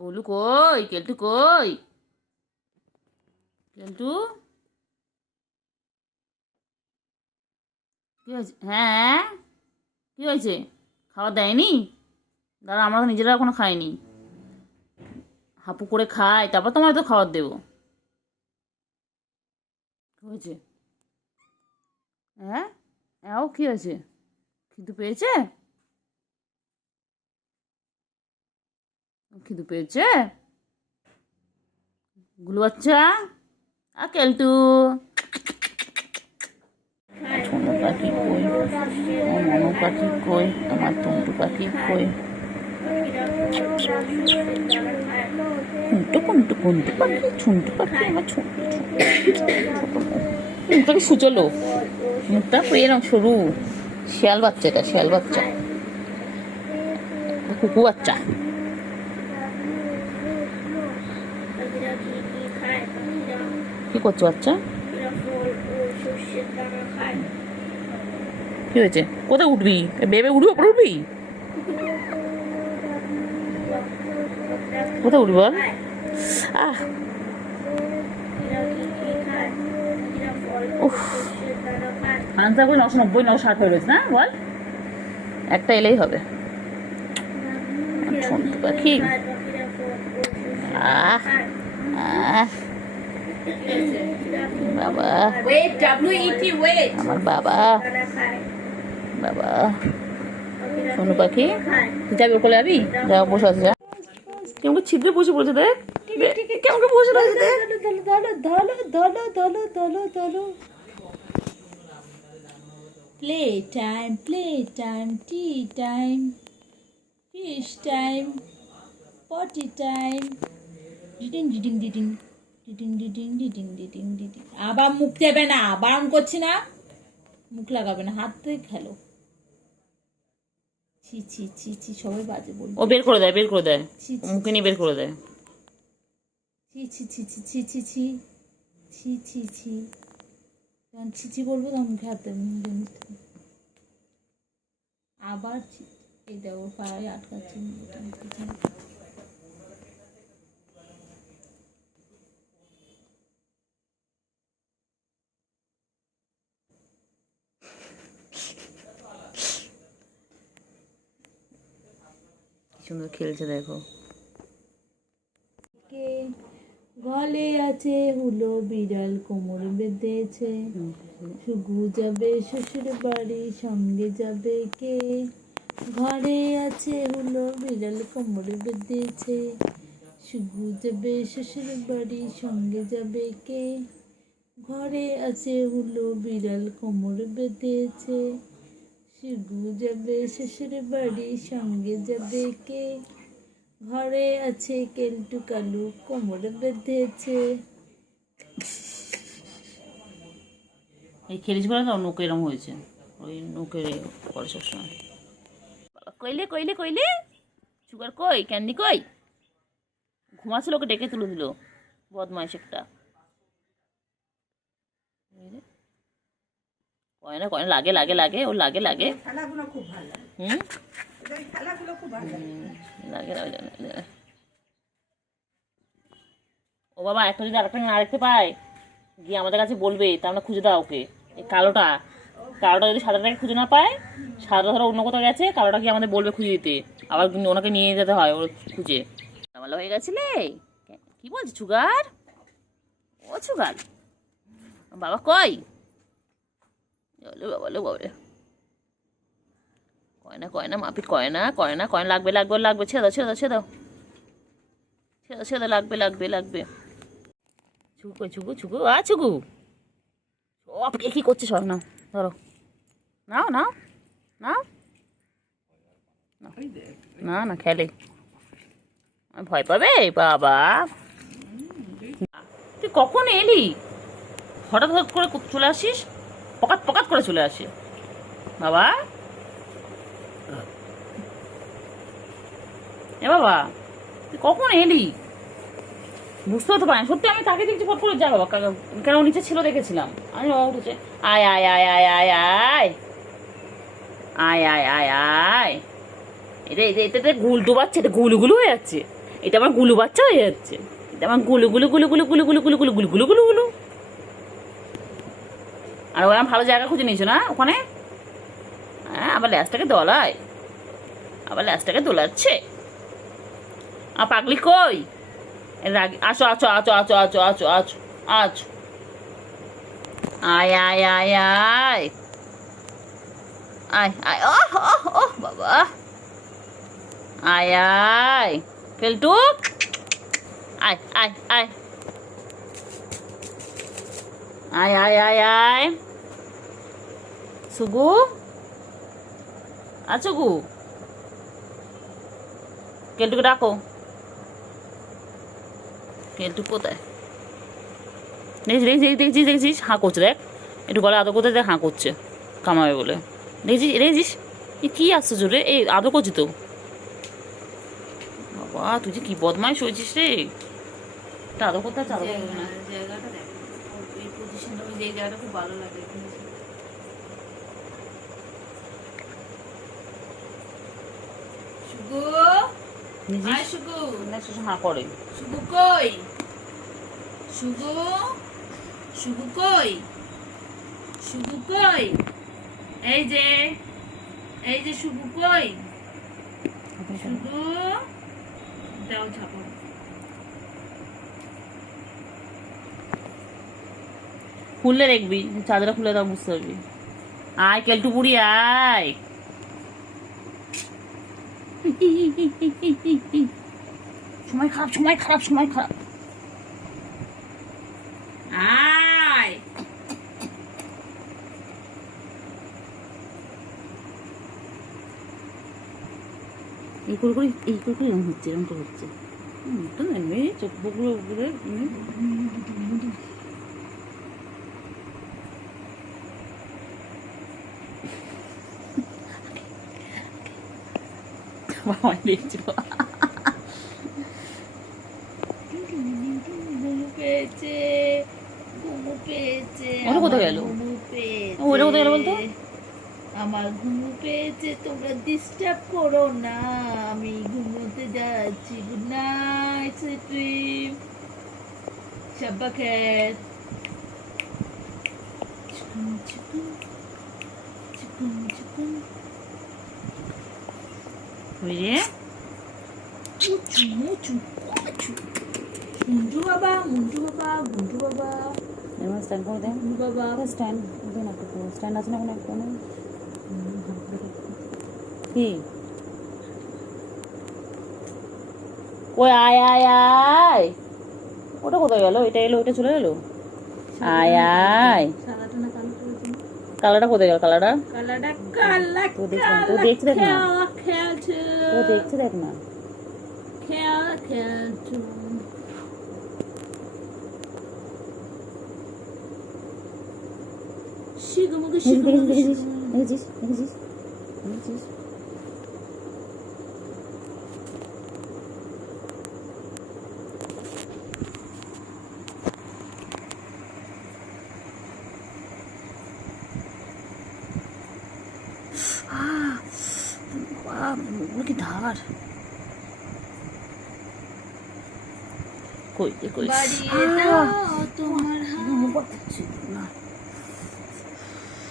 গোলু কই? কেলটু কই? কেলটু কি হয়েছে? হ্যাঁ, কি হয়েছে? খাবার দেয়নি? দাঁড়া, আমরা তো নিজেরা এখনো খাইনি। হাপু করে খাই, তারপর তোমায় তো খাবার দেবো। কি হয়েছে? হ্যাঁ, হ্যাঁ, কি হয়েছে? খিদু পেয়েছে? খিদু পেয়েছে? গুলু বাচ্চা, কেলটু, ছোনু পাখি কই? আমার মনু পাখি কই? আমার টুনটু পাখি কই? কুন্টু কুন্টু কুন্টু পাখি, ছুন্টু পাখি, আমার ছোট্ট মুখটাকে সুচলো, মুখটা এরকম সরু। শিয়াল বাচ্চা, এটা শিয়াল বাচ্চা, কুকু বাচ্চা। কি করছো বাচ্চা? কি হয়েছে? কোথায় উঠবি? বেবে উঠবি, ওপরে উঠবি? কোথায় উঠবি বল? আহ, উফ, আনসার করে 990 960 হয়ে রয়েছে না? বল, একটা এলেই হবে। ছোট্ট পাখি, আহ আহ, বাবা, আমার বাবা, বাবা। সোনু পাখি, যাবি ওর কোলে? যাবি? যা, বসে আছে, যা। কেমন ছিদ্রে বসে পড়েছে, দেখ কেমন বসে রয়েছে, দেখ। Play time, tea time, fish time, পটি টাইম, ডিডিং ডিডিং ডিডিং ডিডিং ডিডিং ডিডিং ডিডিং ডিডিং। আবার মুখ দেবে না, বারণ করছি না, মুখ লাগাবে না, হাত দিয়ে খেলো। ছি ছি ছি ছি, সবাই বাজে বলবে। ও বের করে দেয়, বের করে দেয়, মুখে নিয়ে বের করে দেয়। ছি ছি ছি ছি ছি ছি ছি ছি ছি ছি, যখন ছিচি বলবো তখন মুখে হাত দেবে। আবার এই দেখো পায়ে আটকাচ্ছে। কি সুন্দর খেলছে দেখো। গলে আছে হুলো, বিড়াল কোমর বেঁধেছে, শুধু যাবে শ্বশুর বাড়ি, সঙ্গে যাবে কে? ঘরে আছে হুলো, বিড়াল কোমর বেঁধেছে, শুধু যাবে শ্বশুর বাড়ি, সঙ্গে যাবে কে? ঘরে আছে হুলো, বিড়াল কোমর বেঁধেছে, শুধু যাবে শ্বশুর বাড়ি, সঙ্গে যাবে কে? ঘরে আছে কেলটু কালু, কোমর বেঁধেছে। এই খেলিস বলে তো নোকে এরম হয়েছে, ওই নোকে করে সবসময়। কইলে কইলে কইলে, সুগার কই? ক্যান্ডি কই? ঘুমাচ্ছিল, ওকে ডেকে তুলে দিল, বদমাইশ একটা। কয় না কয় না, লাগে লাগে লাগে, ওর লাগে লাগে। হুম, লাগে লাগে। ও বাবা, একটা যদি আরেকটা পায়, গিয়ে আমাদের কাছে বলবে, তার মানে খুঁজে দাও ওকে। এই কালোটা, কালোটা যদি সাদাটাকে খুঁজে না পায়, সাদাটা ধরো অন্য কোথাও গেছে, কালোটা গিয়ে আমাদের বলবে খুঁজে দিতে, আবার ওনাকে নিয়ে যেতে হয় ওর খুঁজে। আমার হয়ে গেছিলে, কি বলছি সুগার? ও সুগার, বাবা কই? বাবা বাবা, কয় না কয় না, মাপিট কয় না কয় না কয় না, লাগবে লাগবে লাগবে, ছেড়ে দাও ছেড়ে দাও ছেড়ে দাও ছেড়ে দাও ছেড়ে দাও, লাগবে লাগবে লাগবে। ছুগু কই? ছুগু ছুগু, ছুগু, সব কি করছে সব? নাও ধরো, নাও নাও নাও, না না খেলে, আমি ভয় পাবে বাবা। তুই কখন এলি? হঠাৎ হঠাৎ করে চলে আসিস, পকাত পকাত করে চলে আসে বাবা। এ বাবা, তুই কখন এলি? বুঝতে তো পারি সত্যি, আমি তাকে দেখছি ফট করে, যা বাবা, কেন নিচে ছিল দেখেছিলাম আমি, বাবা উঠেছে। আয় আয় আয় আয় আয় আয় আয় আয় আয় আয়, এটা এটা এটাতে গুল ডোবাচ্ছে, এটা গুলু গুলু হয়ে যাচ্ছে। এটা আমার গুলু বাচ্চা হয়ে যাচ্ছে, এটা আমার গুলু গুলু গুলু গুলু গুলু গুলু গুলু গুলু গুলু গুলু গুলু গুলু। আর ওরা ভালো জায়গা খুঁজে নিয়েছো না ওখানে? হ্যাঁ, আবার ল্যাসটাকে দোলায়, আবার ল্যাসটাকে দোলাচ্ছে। আর পাগলি কই? রাগ, আসো আসো আসো আসো আসো আসো আসো আসো, আয় আয় আয় আয় আয় আয়, ওহ ওহ ওহ বাবা, আয় আয় কেলটু, আয় আয় আয় আয় আয় আয় আয়, সুগু আছো গু, কেলটুকে ডাকো। কেলটু কোথায়? দেখছিস দেখছিস দেখছিস হাঁ করছে, দেখ একটু গলা আদর করতে দেখ, হাঁ করছে কামাবে বলে, দেখছিস দেখছিস? এ কি আশ্চর্য রে, এই আদর করছি তো। বাবা তুই যে কি বদমাইশ হয়েছিস রে, তা আদর করতে আছে, আদর করবে না। জায়গাটা দেখ, এই পজিশনটা, ওই যে জায়গাটা খুব ভালো লাগে। শুগু, আয় শুগু, হাঁ করে। শুগু কই? শুগু, শুগু কই? শুগু কই? এই যে, এই যে শুগু কই? শুগু, দাও ছাপো। খুললে দেখবি, চাদরটা খুলে দাও, বুঝতে পারবি। আয় কেলটু বুড়ি আয়। সময় খারাপ, সময় খারাপ, সময় খারাপ। আয়, এই করে করে এরকম হচ্ছে, এরকম করে হচ্ছে। তো নেমে চোখ বুকগুলো উপরে বাবা দেখছিল। ঘুমু পেয়েছে, ঘুমু পেয়েছে, ওটা কোথায় গেল? ঘুমু পেয়েছে, ওটা কোথায় গেল বলতো? আমার ঘুমু পেয়েছে, তোমরা ডিস্টার্ব করো না, আমি ঘুমোতে যাচ্ছি। গুড নাইট, সুইট ড্রিম, শাব্বা খ্যাত। চিকুন চিকুন চিকুন চিকুন, বুঝে মুচু মুচু মুচু, মুন্টু বাবা, মুন্টু বাবা, গুন্টু বাবা, এবার স্ট্যান্ড করে দেন। গুন্টু বাবা। স্ট্যান্ড দেন, একটু স্ট্যান্ড আছে না কোনো কোনো? কি ওই আয় আয় আয়, ওটা কোথায় গেল? এটা এলো, ওইটা চলে গেল। আয় আয়, সাদাটা না কালোটা রয়েছে? কালারটা কোথায় গেল? কালারটা কালাটা কালা, তো দেখছি, তো দেখছি, দেখ না, খেলা খেলছে, তো দেখছি, দেখ না। খেলা খেলছে। শিগুমুগু শিগুমুগু দেখেছিস শিগুমুগু। দেখেছিস দেখেছিস দেখেছিস? ওগুলো কি ধার? কই রে কই? বাড়িয়ে দাও তোমার হাত, না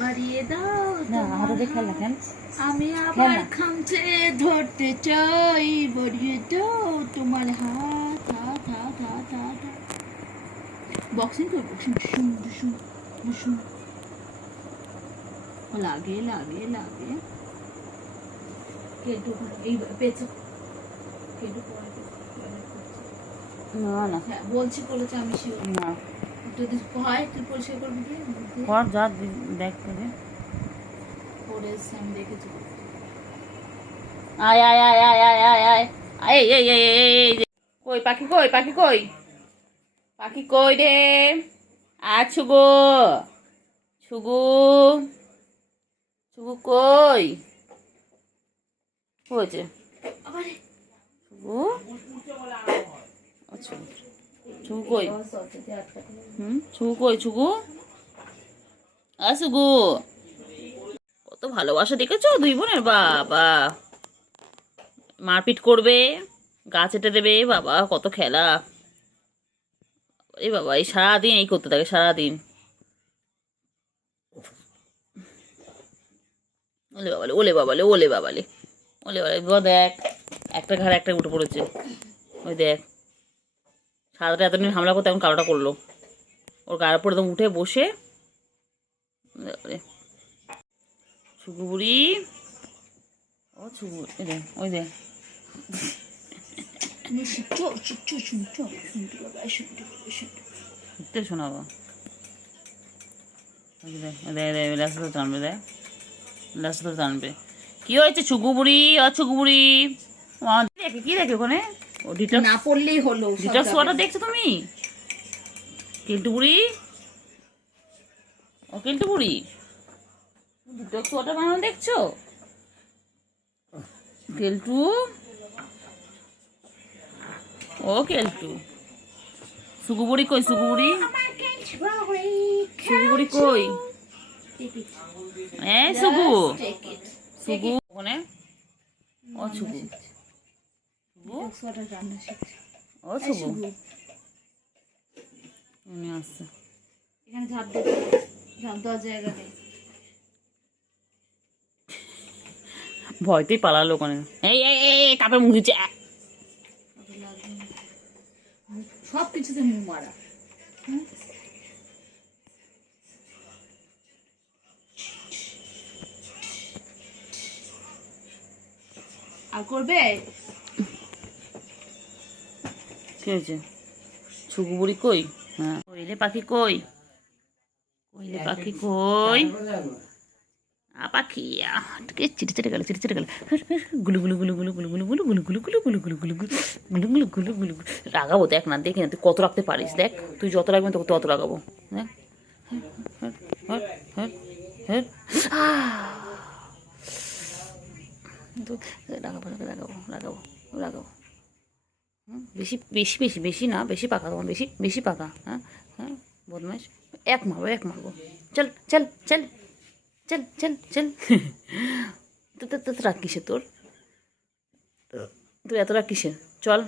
বাড়িয়ে দাও না, তোমার হাতে খেল না, কেন? আমি খেল আবার না। খামচে ধরতে চাই, বাড়িয়ে দাও তোমার হাত, হাত হাত হাত হাত। বক্সিং কর, বক্সিং, শুন শুন শুন, লাগে লাগে লাগে। কেটু এই পেছো, কেটু পরে না না হ্যাঁ বলছি, বলেছে আমি শিওর। না, যদি হয় তুই পরিষ্কার করবি কি কর যা, দেখ করে। করে এসে আমি দেখেছি। আয় আয় আয় আয় আয় আয় আয়, এই এই এই এই এই যে। কই পাখি, কই পাখি, কই পাখি, কই রে? আছো গো ছুগু, ছুগু কই হয়েছে? আবারে ছুগু, আচ্ছা ছুগু কই? ছুগু কই? ছুগু আসুগু, কত ভালোবাসা দেখেছো দুই বোনের, বাবা মারপিট করবে, গাছ এঁটে দেবে, বাবা কত খেলা। এই বাবা এই সারাদিন এই করতে থাকে, সারাদিন। ওলে বাবালে, ওলে বাবালে, ওলে বাবালে, ওলে বাবালে। দেখ একটা ঘাড়ে একটা উঠে পড়েছে। ওই দেখ, সাদাটা এতদিন হামলা করতে এখন কালোটা করলো। ওর গায়ের উপর একদম উঠে বসে। ছুকু বুড়ি, ও ছুকু, ওই দেখ, ওই দেখ। শোনাবো, রাস্তা টানবে, দেখ রাস্তা টানবে। কি হয়েছে ছুকু বুড়ি? ছুকু বুড়ি দেখে, কি দেখে ওখানে? ও ডিটক্স, না পড়লেই হলো। ডিটক্স ওয়াটার দেখছো তুমি? কেলটু বুড়ি, ও কেলটু বুড়ি, ডিটক্স ওয়াটার বানানো দেখছো? কেলটু, ও কেলটু। সুকু বুড়ি কই? সুকু বুড়ি, সুকু বুড়ি কই? সুকু, সুকু ওখানে। ও ছুকু, ও ছুকু উনি আসছে। এখানে ঝাঁপ দেওয়ার জায়গা নেই। ভয়তেই পালালো ওখানে। এই এই এই কাপড় মুখ দিচ্ছে। সব কিছুতে মুখ মারা। আর করবে? কি হয়েছে? ছুকু বুড়ি কই? হ্যাঁ, কইলে পাখি কই? কইলে পাখি কই? পাখি চিটে চিটে গেল, চিটে চিটে গেল। গুলু গুলু গুলু গুলু গুলু গুলু গুলু গুলু গুলু গুলু গুলু গুলু গুলু গুলু গুলু গুলু গুলু গুলু। রাগাবো দেখ না, দেখি না তুই কত রাখতে পারিস। দেখ তুই যত রাখবেন তোকে তত রাগাবো। দেখ, রাগাবো রাগাবো রাগাবো রাগাবো। বেশি বেশি বেশি বেশি না, বেশি পাকা তোমার, বেশি বেশি পাকা। হ্যাঁ হ্যাঁ, বদমাইশ। এক মারবো, এক মারবো। চল চল চল চল চল চল। তো রাগ কিসে তোর? তোর এত রাগ কিসে? চল।